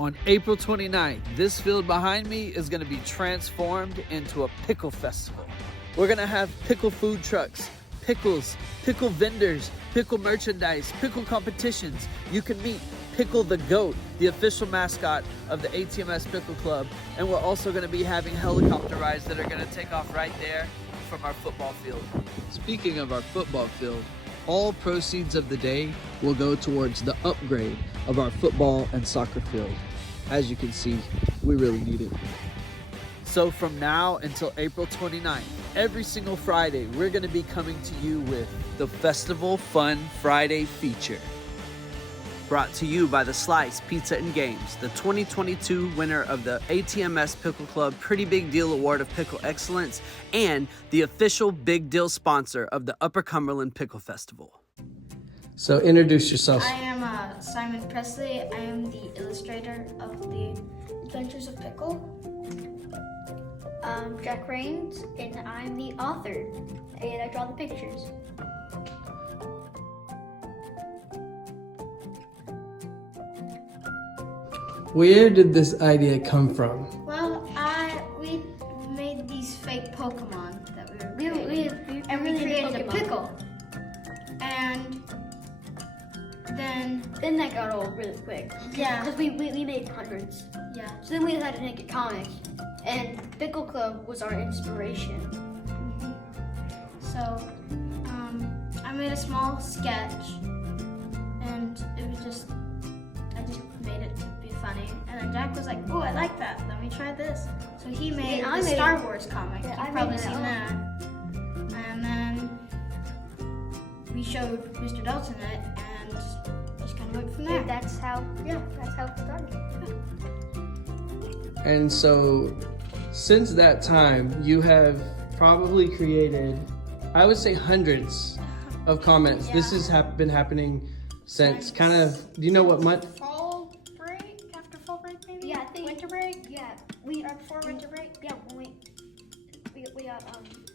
On April 29th, this field behind me is going to be transformed into a pickle festival. We're going to have pickle food trucks, pickles, pickle vendors, pickle merchandise, pickle competitions. You can meet Pickle the Goat, the official mascot of the ATMS Pickle Club. And we're also going to be having helicopter rides that are going to take off right there from our football field. Speaking of our football field, all proceeds of the day will go towards the upgrade of our football and soccer field. As you can see, we really need it. So from now until April 29th, every single Friday, we're going to be coming to you with the Festival Fun Friday feature. Brought to you by The Slice Pizza and Games, the 2022 winner of the ATMS Pickle Club Pretty Big Deal Award of Pickle Excellence and the official Big Deal sponsor of the Upper Cumberland Pickle Festival. So introduce yourself. I am Simon Presley. I am the illustrator of the Adventures of Pickle. Jack Rains, and I'm the author, and I draw the pictures. Where did this idea come from? Well, we made these fake Pokemon that we created a pickle. And Then that got old really quick. Yeah. Because we made hundreds. Yeah. So then we decided to make a comic, and Pickle Club was our inspiration. So I made a small sketch, and it was I just made it to be funny. And then Jack was like, "Oh, I like that. Let me try this." So he made I the made Star it. Wars comic. Yeah, You've I probably made seen that. that. And then we showed Mr. Dalton it, and just kind of went from there. And that's how it started. And so, since that time, you have probably created, I would say, hundreds of comments. Yeah. This has been happening since kind of, do you know what month? Fall break? After fall break, maybe? Yeah, I think Winter break? Yeah, Or before winter break? Yeah, when we got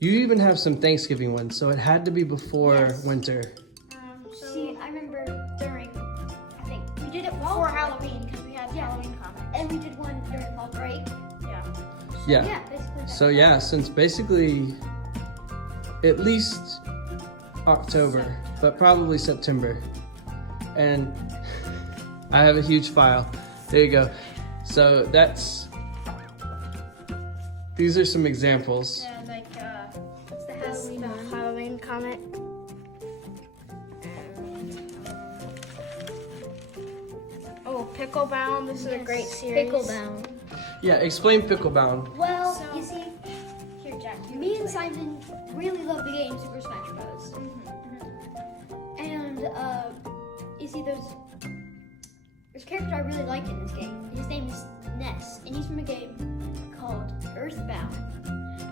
You even have some Thanksgiving ones, so it had to be before Yes. winter. See, I remember during, I think we did it Before Halloween, because we had Yeah. Halloween comics. and we did one during fall break. Yeah. Yeah. Yeah, basically. So yeah, since basically at least October, but probably September. And I have a huge file. There you go. So these are some examples. Yeah, like It's the this Halloween one. Halloween comic. Oh, Pickle Bound. This is a great series. Pickle Bound. Yeah, explain Picklebound. Well, So- you see, Here, Jack. me and Simon really love the game Super Smash Bros. And you see, there's a character I really like in this game. His name is Ness, and he's from a game called Earthbound.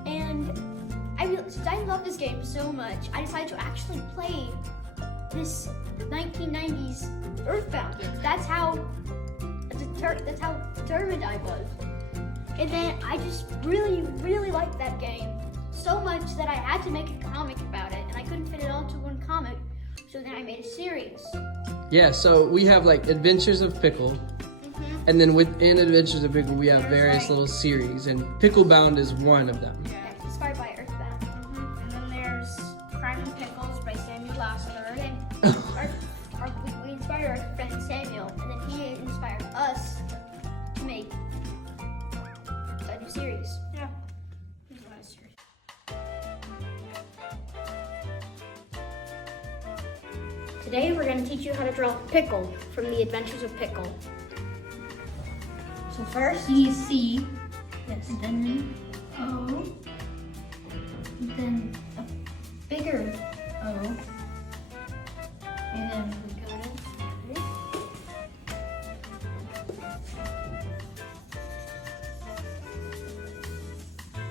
And since I love this game so much, I decided to actually play this 1990s Earthbound game. That's how determined I was. And then I just really, really liked that game so much that I had to make a comic about it, and I couldn't fit it all into one comic. So then I made a series. Yeah, so we have like Adventures of Pickle, and then within Adventures of Pickle we have various little series, and Picklebound is one of them. Yeah. Inspired by Earthbound. And then there's Crime and Pickles by Samuel Lassiter. We inspired our friend Samuel, and then he inspired us to make a new series. Yeah. Here's one series. Today we're going to teach you how to draw Pickle from the Adventures of Pickle. So first, C, C, yes, and then O, and then a bigger O, and then we go to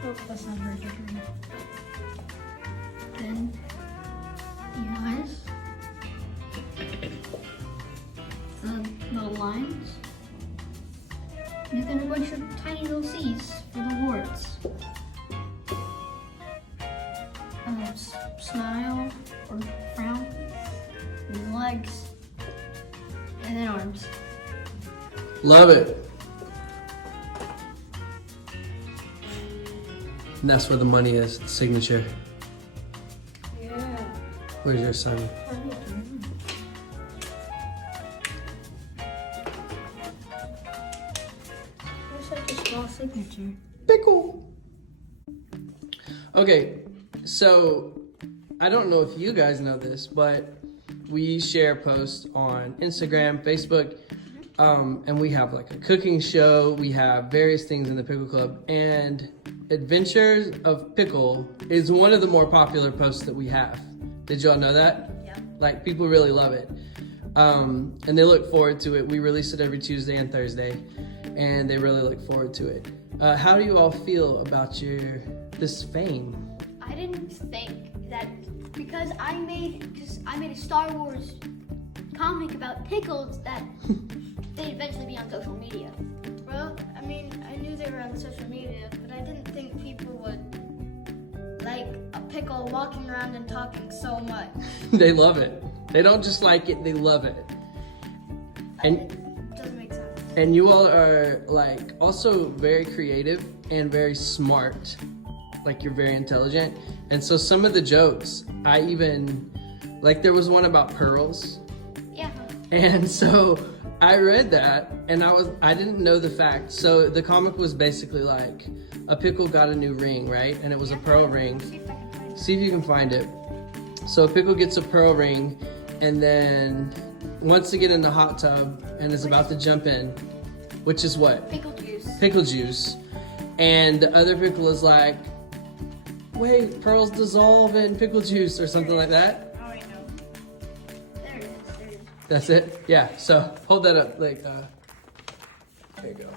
oh, that's not very good. then the eyes, the little lines, and then a bunch of tiny little C's for the warts. Smile or frown, and legs, and then arms. Love it. And that's where the money is, the signature. Yeah. Where's your sign? There's like a small signature. Pickle. Okay, so I don't know if you guys know this, but we share posts on Instagram, Facebook, and we have like a cooking show. We have various things in the Pickle Club, and Adventures of Pickle is one of the more popular posts that we have. Did y'all know that? Yeah. Like, people really love it. And they look forward to it. We release it every Tuesday and Thursday, and they really look forward to it. How do you all feel about this fame? I didn't think that because I made a Star Wars comic about pickles that they'd eventually be on social media. Well, I mean, I knew they were on social media, but I didn't think people would like a pickle walking around and talking so much. They love it. They don't just like it, they love it. And It doesn't make sense. And you all are like also very creative and very smart. Like, you're very intelligent. And so some of the jokes, I even, like, there was one about pearls. Yeah. And so I read that and I didn't know the fact. So the comic was basically like a pickle got a new ring, right? And it was a pearl ring. See if I can find it. See if you can find it. So a pickle gets a pearl ring and then wants to get in the hot tub and is about to jump in, which is what? Pickle juice. Pickle juice. And the other pickle is like, wait, pearls dissolve in pickle juice or something like that. Oh, I know. There it is. There it is. That's it? Yeah, so hold that up, like, there you go.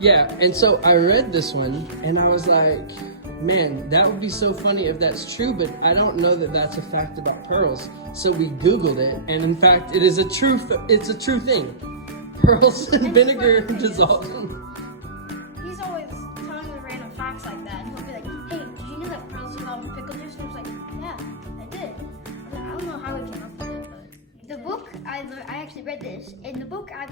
Yeah, and so I read this one and I was like, man, that would be so funny if that's true, but I don't know that that's a fact about pearls. So we Googled it, and in fact, it's a true thing. Pearls and vinegar dissolve in. He's always telling me random facts like that, and he'll be like, "Hey, did you know that pearls dissolve in pickle juice?" And I was like, "Yeah, I did." I don't know how he came up with it, but The book I actually read this, and the book I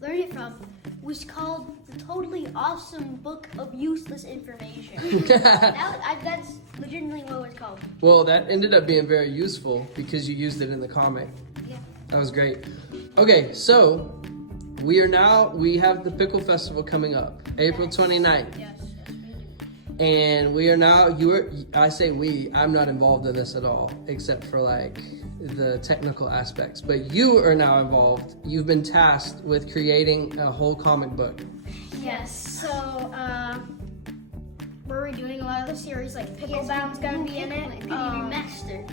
learned it from was called The Totally Awesome Book of Useless Information. That's legitimately what it was called. Well, that ended up being very useful because you used it in the comic. Yeah. That was great. Okay, so we have the Pickle Festival coming up, April 29th. yes, we do. And we are now, I say we, I'm not involved in this at all, except for like the technical aspects. But you are now involved. You've been tasked with creating a whole comic book. Yes. So, we're redoing a lot of the series. Like Picklebound's gonna be in it. Remastered.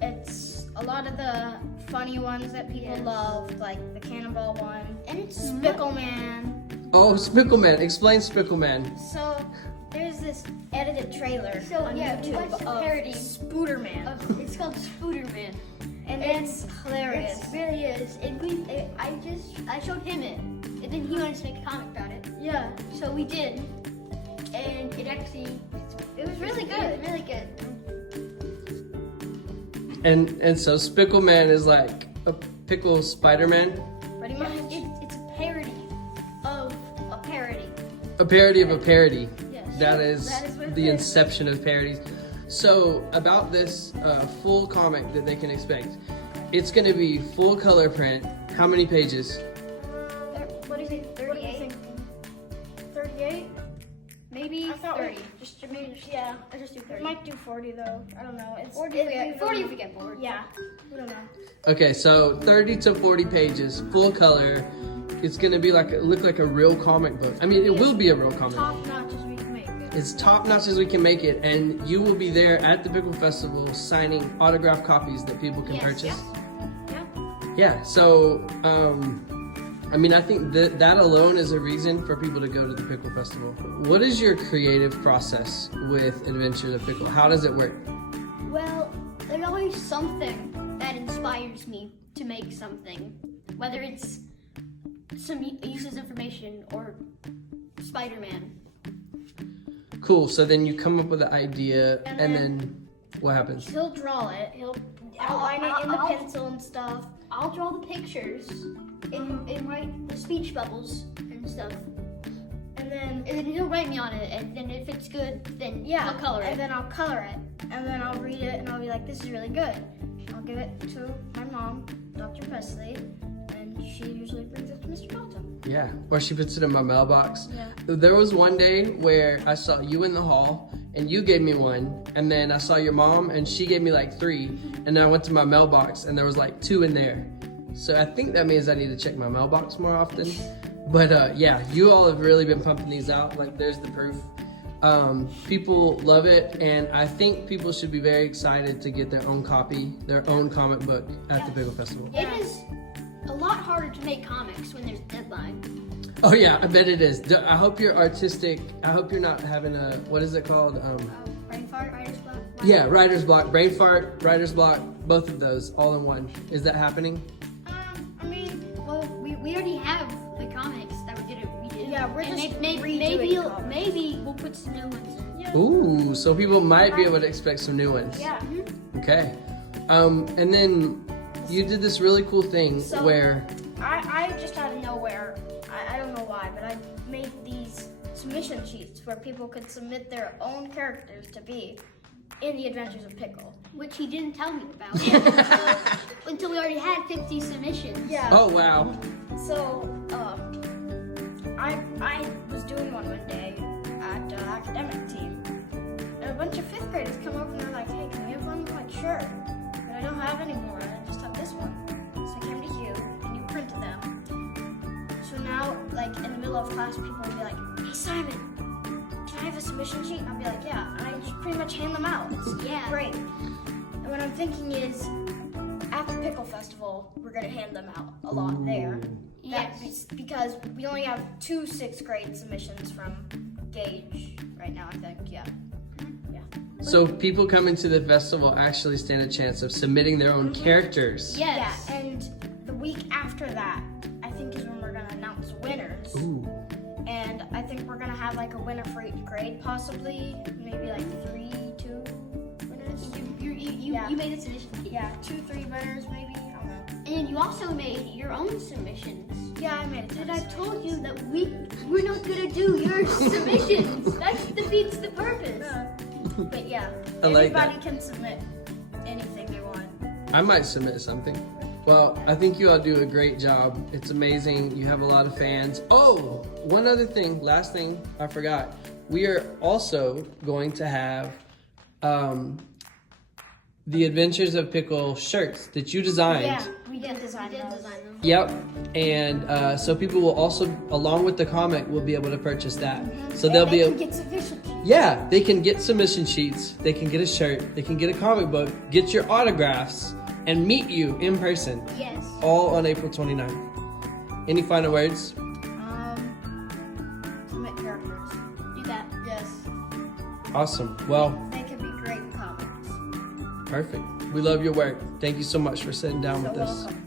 It's a lot of the funny ones that people love, like the Cannonball one, And it's Spickleman. Oh, Spickleman. Explain Spickleman. So there's this edited trailer So, on yeah, we YouTube watched the of parody Spooderman, It's called Spooderman. and it's hilarious. It really is. And I showed him it, and then he wanted to make a comic about it. Yeah, So we did, and it was really good. It was really good. And so Spickleman is like a pickle Spider-Man. pretty much. It's a parody of a parody. A parody of a parody. Yes. That is what the it is. inception of parodies. So about this full comic that they can expect, it's going to be full color print. How many pages? What do you think? 38? 38? Maybe I thought 30. Yeah. Let's just do We 30. might do 40 though. I don't know. It's 40 if we get bored. Yeah. We don't know. Okay, so 30 to 40 pages, full color. It's going to be look like a real comic book. I mean, it will be a real comic book. Top notch as we can make it. It's top notch as we can make it, and you will be there at the Pickle Festival signing autographed copies that people can purchase. Yeah, so, I mean, I think that alone is a reason for people to go to the Pickle Festival. What is your creative process with Adventures of Pickle? How does it work? Well, there's always something that inspires me to make something, whether it's some useless information or Spider-Man. Cool. So then you come up with an idea, and then what happens? He'll draw it. He'll outline it in the pencil and stuff. I'll draw the pictures and write the speech bubbles and stuff. And then he'll write me on it, and then if it's good, then yeah, I'll color it. And then I'll color it. And then I'll read it and I'll be like, this is really good. I'll give it to my mom, Dr. Presley, and she usually brings it to Mr. Dalton. Yeah, or she puts it in my mailbox. Yeah. There was one day where I saw you in the hall, and you gave me one, and then I saw your mom, and she gave me like 3, and then I went to my mailbox, and there was like 2 in there. So I think that means I need to check my mailbox more often. But yeah, you all have really been pumping these out. Like, there's the proof. People love it, and I think people should be very excited to get their own copy, their own comic book at the Pickle Festival. It is a lot harder to make comics when there's a deadline. Oh yeah, I bet it is. I hope you're artistic. I hope you're not having a, what is it called? Brain fart, writer's block. Yeah, writer's block, brain fart, writer's block, both of those all in one. Is that happening? I mean, Well, we already have the comics that we're gonna redo. Yeah, we're and just maybe redoing comics. maybe we'll put some new ones in. yeah. Ooh, so people might be able to expect some new ones. Yeah. Okay. And then you did this really cool thing So- where, I just out of nowhere, I don't know why, but I made these submission sheets where people could submit their own characters to be in the Adventures of Pickle. Which he didn't tell me about until we already had 50 submissions. Yeah. oh wow. So, I was doing one day at academic team, and a bunch of 5th graders come over and they're like, hey, can we have one? I'm like, sure, but I don't have any more. I just have this one. So I came to you, and you printed them. So now, like, in the middle of class, people will be like, hey, Simon, can I have a submission sheet? And I'll be like, yeah, and I just pretty much hand them out. It's Yeah. great. And what I'm thinking is, at the Pickle Festival, we're gonna hand them out a lot there. Yes. Because we only have 2 6th grade submissions from Gage right now, I think. Yeah. So people coming to the festival actually stand a chance of submitting their own characters. Yes. Yeah, and the week after that, I think is when we're gonna announce winners. Ooh. And I think we're gonna have like a winner for each grade, possibly. Maybe like 3, 2 winners. You made a submission. Yeah, 2, 3 winners, maybe. I don't know. And you also made your own submissions. Yeah, I made it. And I told you that we're not gonna do your submissions. That defeats the purpose. But yeah, I like everybody that. can submit anything they want. I might submit something. Well, I think you all do a great job. It's amazing. You have a lot of fans. Oh, one other thing, last thing I forgot. We are also going to have the Adventures of Pickle shirts that you designed. Yeah, we did design those. them. Yep. And so people will also, along with the comic, will be able to purchase that. So they'll be able, get submission. yeah, they can get submission sheets, they can get a shirt, they can get a comic book, get your autographs, and meet you in person, Yes. all on April 29th. Any final words? Submit characters. Do that. Yes, Awesome. Well, they could be great comics. perfect. We love your work. Thank you so much for sitting down So with us. welcome.